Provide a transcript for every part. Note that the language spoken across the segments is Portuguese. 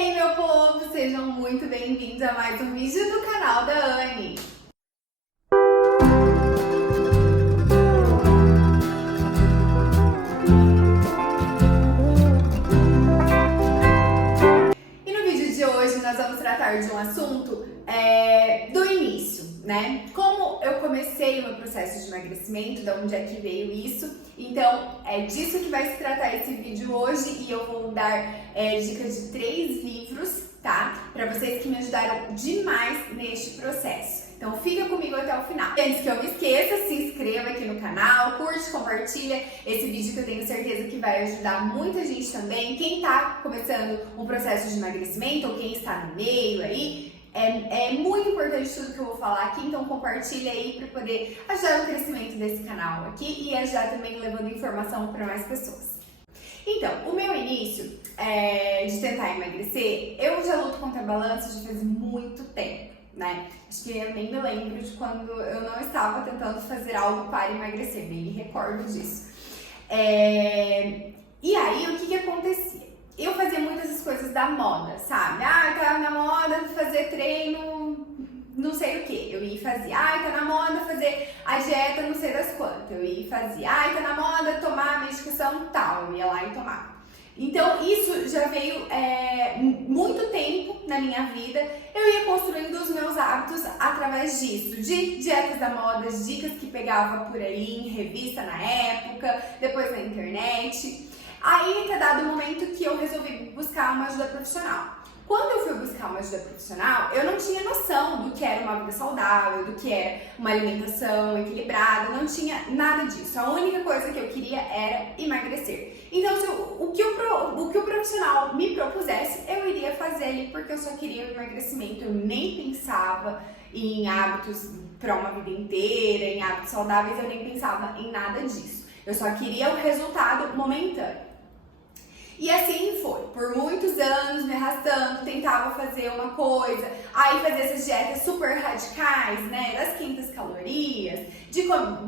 aí, meu povo, sejam muito bem-vindos a mais um vídeo do canal da Anne. E no vídeo de hoje nós vamos tratar de um assunto do início, né? Como eu comecei o meu processo de emagrecimento, de onde é que veio isso. Então, é disso que vai se tratar esse vídeo hoje e eu vou dar dicas de 3 livros, tá? Pra vocês que me ajudaram demais neste processo. Então, fica comigo até o final. E antes que eu me esqueça, se inscreva aqui no canal, curte, compartilha esse vídeo que eu tenho certeza que vai ajudar muita gente também. Quem tá começando um processo de emagrecimento ou quem está no meio aí, é muito importante tudo que eu vou falar aqui, então compartilha aí para poder ajudar no crescimento desse canal aqui e ajudar também levando informação para mais pessoas. Então, o meu início de tentar emagrecer, eu já luto contra a balança já faz muito tempo, né? Acho que eu nem me lembro de quando eu não estava tentando fazer algo para emagrecer, nem me recordo disso. E aí, o que acontecia? Eu fazia muitas das coisas da moda, sabe? Tá na moda fazer treino, não sei o que. Eu ia fazer, tá na moda fazer a dieta não sei das quantas. Eu ia fazer, tá na moda tomar a medicação tal. Eu ia lá e tomava. Então, isso já veio muito tempo na minha vida. Eu ia construindo os meus hábitos através disso. De dietas da moda, dicas que pegava por aí em revista na época, depois na internet. Aí, tá dado o momento que eu resolvi buscar uma ajuda profissional. Quando eu fui buscar uma ajuda profissional, eu não tinha noção do que era uma vida saudável, do que era uma alimentação equilibrada, não tinha nada disso. A única coisa que eu queria era emagrecer. Então, o que o profissional me propusesse, eu iria fazer ali porque eu só queria o emagrecimento. Eu nem pensava em hábitos para uma vida inteira, em hábitos saudáveis, eu nem pensava em nada disso. Eu só queria o resultado momentâneo. E assim foi, por muitos anos me arrastando, tentava fazer uma coisa, aí fazia essas dietas super radicais, né, das 500 calorias, de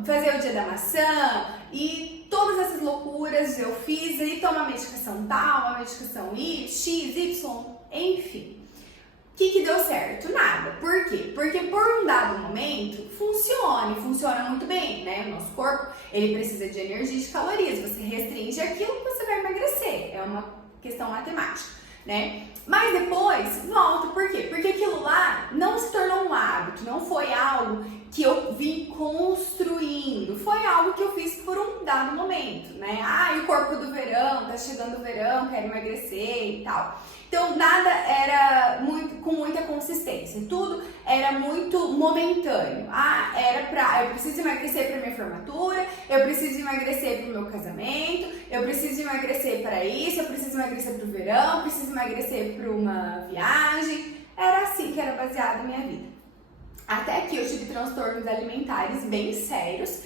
fazer o dia da maçã e todas essas loucuras eu fiz, e tomar medicação tal, uma medicação X, Y, enfim. O que deu certo? Nada. Por quê? Porque por um dado momento funciona muito bem, né? O nosso corpo, ele precisa de energia e de calorias. Você restringe aquilo que você vai emagrecer. É uma questão matemática, né? Mas depois volta. Por quê? Porque aquilo lá não se tornou um hábito, não foi algo que eu vim construindo, foi algo que eu fiz por um dado momento, né? E o corpo do verão, tá chegando o verão, quero emagrecer e tal. Então nada era com muita consistência, tudo era muito momentâneo. Eu preciso emagrecer para minha formatura, eu preciso emagrecer para o meu casamento, eu preciso emagrecer para isso, eu preciso emagrecer para o verão, eu preciso emagrecer para uma viagem. Era assim que era baseada a minha vida. Até que eu tive transtornos alimentares bem sérios,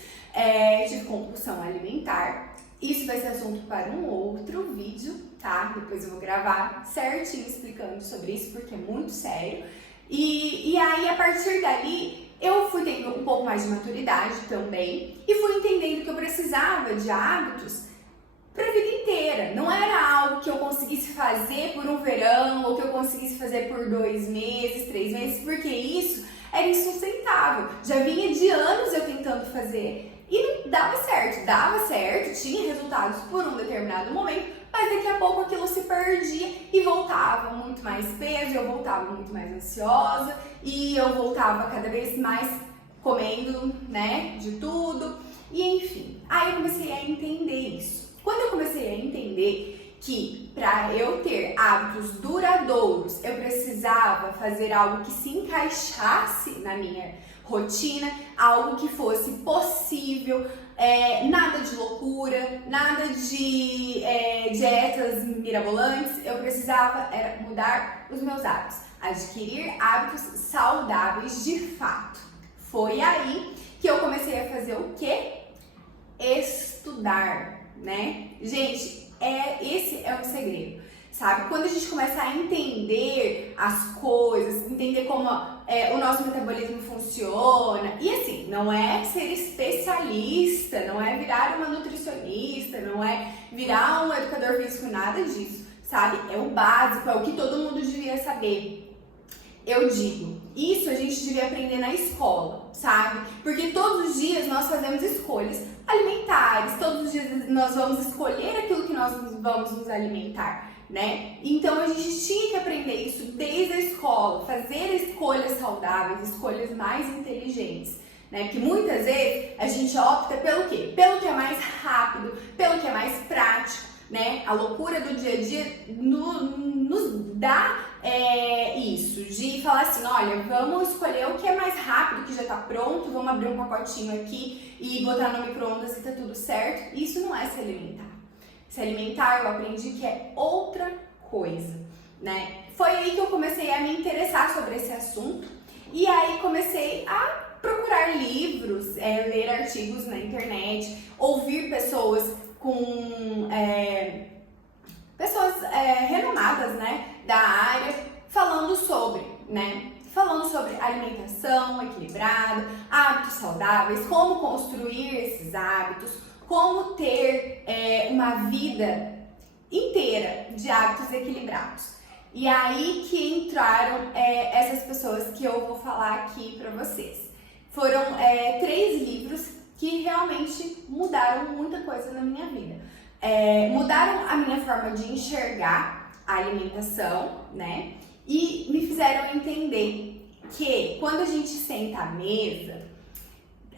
tive compulsão alimentar. Isso vai ser assunto para um outro vídeo, tá? Depois eu vou gravar certinho explicando sobre isso, porque é muito sério. E aí, a partir dali, eu fui tendo um pouco mais de maturidade também e fui entendendo que eu precisava de hábitos para a vida inteira. Não era algo que eu conseguisse fazer por um verão ou que eu conseguisse fazer por 2 meses, 3 meses, porque isso era insustentável. Já vinha de anos eu tentando fazer e não dava certo, tinha resultados por um determinado momento, mas daqui a pouco aquilo se perdia e voltava muito mais peso, eu voltava muito mais ansiosa e eu voltava cada vez mais comendo, né, de tudo, e enfim. Aí eu comecei a entender isso. Quando eu comecei a entender que para eu ter hábitos duradouros, eu precisava fazer algo que se encaixasse na minha rotina, algo que fosse possível, nada de loucura, nada de dietas mirabolantes. Eu precisava mudar os meus hábitos, adquirir hábitos saudáveis de fato. Foi aí que eu comecei a fazer o quê? Estudar, né? Gente, esse é o segredo, sabe? Quando a gente começa a entender as coisas, entender como o nosso metabolismo funciona, e assim, não é ser especialista, não é virar uma nutricionista, não é virar um educador físico, nada disso. sabe? É o básico, é o que todo mundo devia saber. Eu digo, isso a gente devia aprender na escola, sabe? Porque todos os dias nós fazemos escolhas alimentares, todos os dias nós vamos escolher aquilo que nós vamos nos alimentar, né? Então a gente tinha que aprender isso desde a escola, fazer escolhas saudáveis, escolhas mais inteligentes, né? Porque muitas vezes a gente opta pelo quê? Pelo que é mais rápido, pelo que é mais prático, né? A loucura do dia a dia nos dá isso, de falar assim, olha, vamos escolher o que é mais rápido, que já tá pronto, vamos abrir um pacotinho aqui e botar no micro-ondas e tá tudo certo. Isso não é se alimentar. Se alimentar, eu aprendi que é outra coisa, né? Foi aí que eu comecei a me interessar sobre esse assunto e aí comecei a procurar livros, ler artigos na internet, ouvir pessoas renomadas, né, da área, falando sobre alimentação equilibrada, hábitos saudáveis, como construir esses hábitos, como ter uma vida inteira de hábitos equilibrados. E aí que entraram essas pessoas que eu vou falar aqui para vocês. Foram 3 livros que realmente mudaram muita coisa na minha vida. Mudaram a minha forma de enxergar a alimentação, né? E me fizeram entender que quando a gente senta à mesa,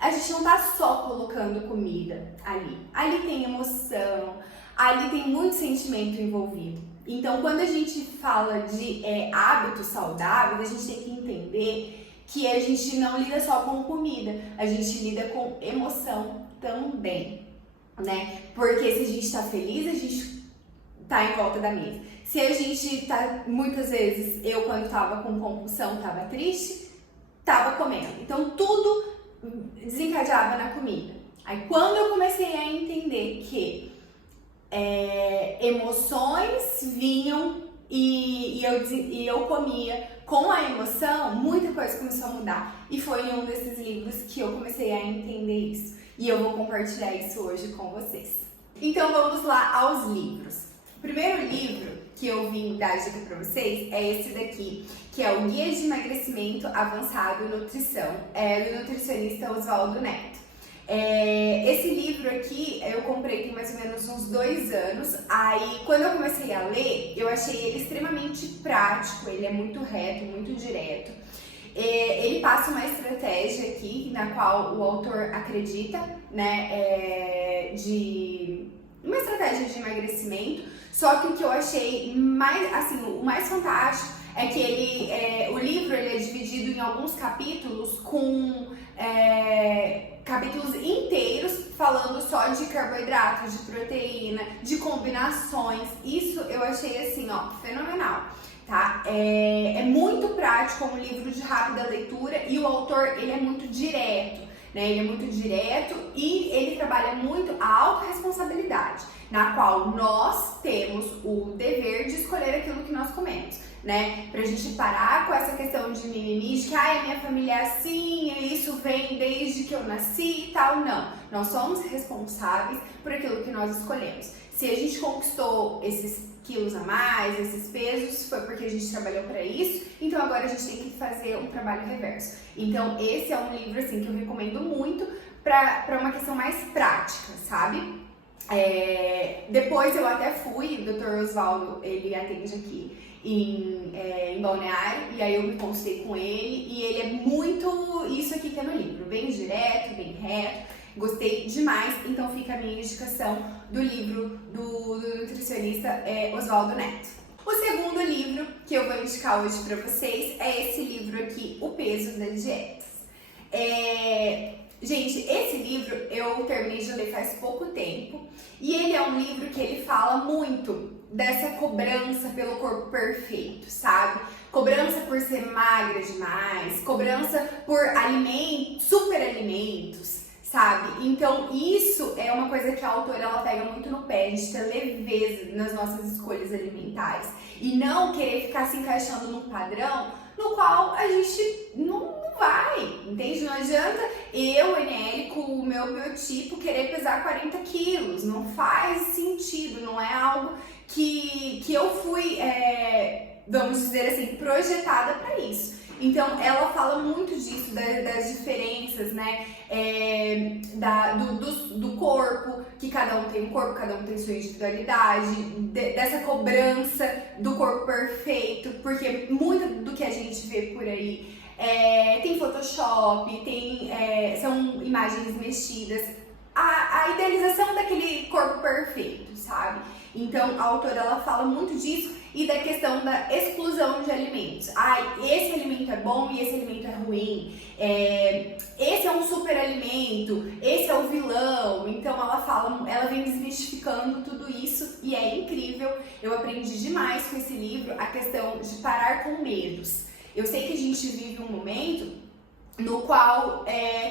a gente não tá só colocando comida ali. Ali tem emoção, ali tem muito sentimento envolvido. Então, quando a gente fala de hábitos saudáveis, a gente tem que entender que a gente não lida só com comida, a gente lida com emoção também, né? Porque se a gente tá feliz, a gente tá em volta da mesa. Se a gente tá, muitas vezes, eu quando tava com compulsão, tava triste, tava comendo. Então tudo desencadeava na comida. Aí quando eu comecei a entender que emoções vinham e eu comia com a emoção, muita coisa começou a mudar. E foi em um desses livros que eu comecei a entender isso. E eu vou compartilhar isso hoje com vocês. Então vamos lá aos livros. O primeiro livro que eu vim dar dica para vocês é esse daqui, que é o Guia de Emagrecimento Avançado em Nutrição, do nutricionista Oswaldo Neto. Esse livro aqui eu comprei tem mais ou menos uns 2 anos. Aí quando eu comecei a ler, eu achei ele extremamente prático, ele é muito reto, muito direto. Ele passa uma estratégia aqui na qual o autor acredita, né, de uma estratégia de emagrecimento. Só que o que eu achei mais, assim, o mais fantástico é que o livro ele é dividido em alguns capítulos com capítulos inteiros falando só de carboidratos, de proteína, de combinações. Isso eu achei assim, ó, fenomenal, tá? É muito prático, um livro de rápida leitura e o autor ele é muito direto, né? Ele é muito direto e ele trabalha muito a autorresponsabilidade, na qual nós temos o dever de escolher aquilo que nós comemos, né? Pra gente parar com essa questão de mimimi, de que a minha família é assim, e isso vem desde que eu nasci e tal. Não, nós somos responsáveis por aquilo que nós escolhemos. Se a gente conquistou esses quilos a mais, esses pesos, foi porque a gente trabalhou para isso, então agora a gente tem que fazer um trabalho reverso. Então esse é um livro assim que eu recomendo muito para uma questão mais prática, sabe? Depois eu até fui, o Dr. Oswaldo, ele atende aqui em Balneário, e aí eu me consultei com ele, e ele é muito isso aqui que é no livro, bem direto, bem reto, gostei demais, então fica a minha indicação do livro do nutricionista Oswaldo Neto. O segundo livro que eu vou indicar hoje para vocês é esse livro aqui, O Peso das Dietas. Gente, esse livro eu terminei de ler faz pouco tempo e ele é um livro que ele fala muito dessa cobrança pelo corpo perfeito, sabe? Cobrança por ser magra demais, cobrança por superalimentos, sabe? Então isso é uma coisa que a autora ela pega muito no pé, de ter leveza nas nossas escolhas alimentares e não querer ficar se encaixando num padrão no qual a gente não vai, entende? Não adianta eu, NL, com o meu biotipo, querer pesar 40 quilos. Não faz sentido, não é algo que eu fui, vamos dizer assim, projetada para isso. Então, ela fala muito disso, das diferenças, né, do corpo, que cada um tem um corpo, cada um tem sua individualidade, dessa cobrança do corpo perfeito, porque muito do que a gente vê por aí tem Photoshop, são imagens mexidas, a idealização daquele corpo perfeito, sabe? Então, a autora, ela fala muito disso e da questão da exclusão de alimentos. Esse alimento é bom e esse alimento é ruim. Esse é um super alimento, esse é o vilão. Então, ela vem desmistificando tudo isso e é incrível. Eu aprendi demais com esse livro a questão de parar com medos. Eu sei que a gente vive um momento no qual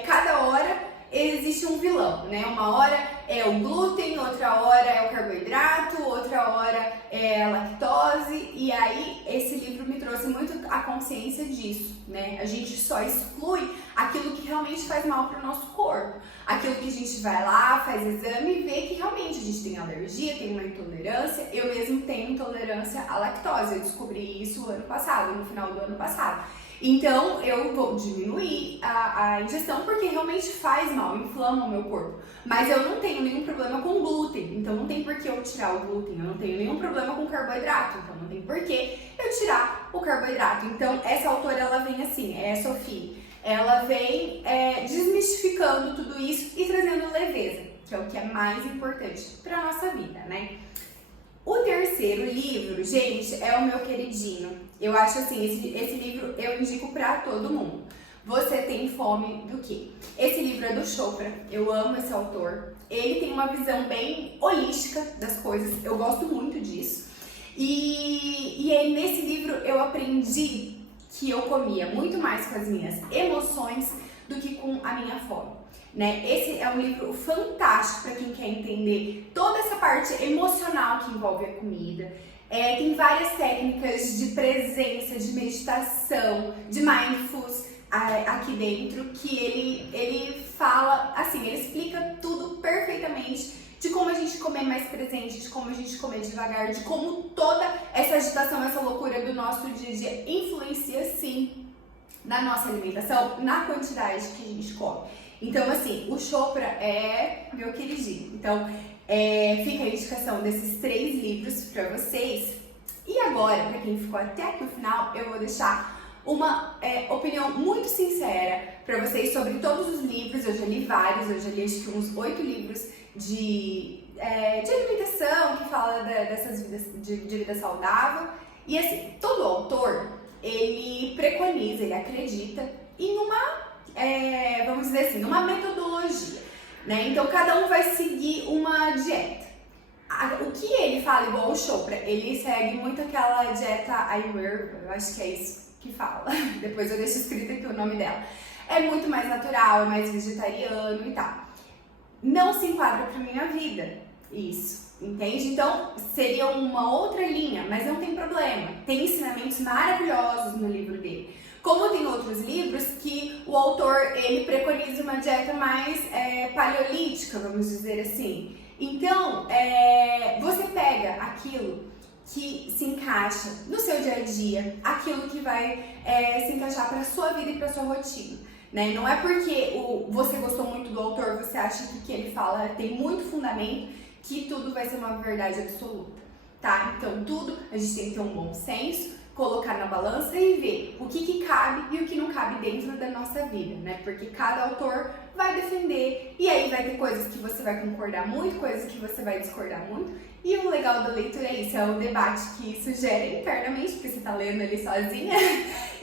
cada hora existe um vilão, né? Uma hora é o glúten, outra hora é o carboidrato, outra hora é a lactose, e aí esse livro me trouxe muito a consciência disso, né? A gente só exclui aquilo que realmente faz mal para o nosso corpo, aquilo que a gente vai lá, faz exame e vê que realmente a gente tem alergia, tem uma intolerância. Eu mesmo tenho intolerância à lactose, eu descobri isso no final do ano passado. Então, eu vou diminuir a ingestão porque realmente faz mal, inflama o meu corpo. Mas eu não tenho nenhum problema com glúten, então não tem por que eu tirar o glúten. Eu não tenho nenhum problema com carboidrato, então não tem por que eu tirar o carboidrato. Então, essa autora, ela vem assim, é a Sophie. Ela vem desmistificando tudo isso e trazendo leveza, que é o que é mais importante para nossa vida, né? O terceiro livro, gente, é o meu queridinho. Eu acho assim, esse livro eu indico pra todo mundo. Você tem fome do quê? Esse livro é do Chopra, eu amo esse autor. Ele tem uma visão bem holística das coisas, eu gosto muito disso. E aí nesse livro eu aprendi que eu comia muito mais com as minhas emoções do que com a minha fome. Né? Esse é um livro fantástico para quem quer entender toda essa parte emocional que envolve a comida. Tem várias técnicas de presença, de meditação, de mindfulness aqui dentro, que ele fala, assim, ele explica tudo perfeitamente de como a gente comer mais presente, de como a gente comer devagar, de como toda essa agitação, essa loucura do nosso dia a dia influencia sim na nossa alimentação, na quantidade que a gente come. Então, assim, o Chopra é meu queridinho. Então, fica a indicação desses 3 livros para vocês. E agora, para quem ficou até aqui no final, eu vou deixar uma opinião muito sincera para vocês sobre todos os livros. Eu já li vários, eu já li acho que uns 8 livros de alimentação, que fala dessas vidas de vida saudável. E assim, todo autor, ele preconiza, ele acredita em uma vamos dizer assim, uma metodologia, né? Então, cada um vai seguir uma dieta. O que ele fala, igual o Chopra, ele segue muito aquela dieta Ayurveda, eu acho que é isso que fala. Depois eu deixo escrito aqui o nome dela. É muito mais natural, é mais vegetariano e tal. Não se enquadra pra minha vida, isso, entende? Então, seria uma outra linha, mas não tem problema. Tem ensinamentos maravilhosos no livro dele. Como tem outros livros que o autor, ele preconiza uma dieta mais paleolítica, vamos dizer assim. Então, você pega aquilo que se encaixa no seu dia a dia, aquilo que vai se encaixar para a sua vida e para a sua rotina. Né? Não é porque você gostou muito do autor, você acha que o que ele fala tem muito fundamento, que tudo vai ser uma verdade absoluta, tá? Então, tudo a gente tem que ter um bom senso, colocar na balança e ver o que cabe e o que não cabe dentro da nossa vida, né? Porque cada autor vai defender e aí vai ter coisas que você vai concordar muito, coisas que você vai discordar muito. E o legal da leitura é isso, é o debate que isso gera internamente, porque você tá lendo ali sozinha.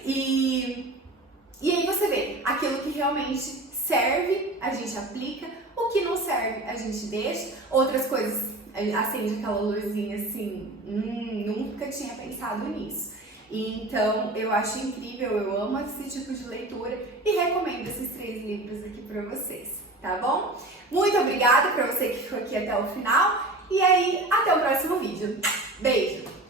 E aí você vê aquilo que realmente serve, a gente aplica, o que não serve, a gente deixa. Outras coisas, acende aquela luzinha assim, nunca tinha pensado nisso. Então, eu acho incrível, eu amo esse tipo de leitura e recomendo esses 3 livros aqui pra vocês, tá bom? Muito obrigada pra você que ficou aqui até o final e aí, até o próximo vídeo. Beijo!